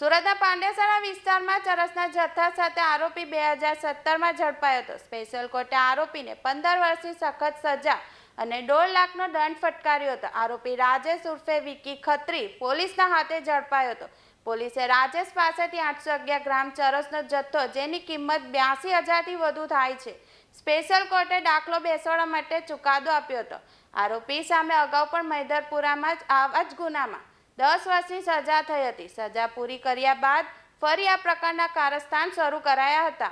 સુરતના પાંડેસરા વિસ્તારમાં ચરસના જથ્થા સાથે આરોપી 2017માં ઝડપાયો હતો। સ્પેશિયલ કોર્ટે આરોપીને 15 વર્ષની સખત સજા અને 1.5 લાખનો દંડ ફટકાર્યો હતો। આરોપી રાજેશ ઉર્ફે વિકી ખત્રી પોલીસના હાથે ઝડપાયો હતો। પોલીસે રાજેશ પાસેથી 811 ગ્રામ ચરસનો જથ્થો જેની કિંમત 82,000થી વધુ થાય છે। સ્પેશિયલ કોર્ટે દાખલો બેસાડવા માટે ચુકાદો આપ્યો હતો। આરોપી સામે અગાઉ પણ મૈદરપુરામાં આવા જ ગુનામાં 10 વર્ષની સજા થઈ હતી। સજા પૂરી કર્યા બાદ ફરી આ પ્રકારના કારસ્તાન શરૂ કરાયા હતા।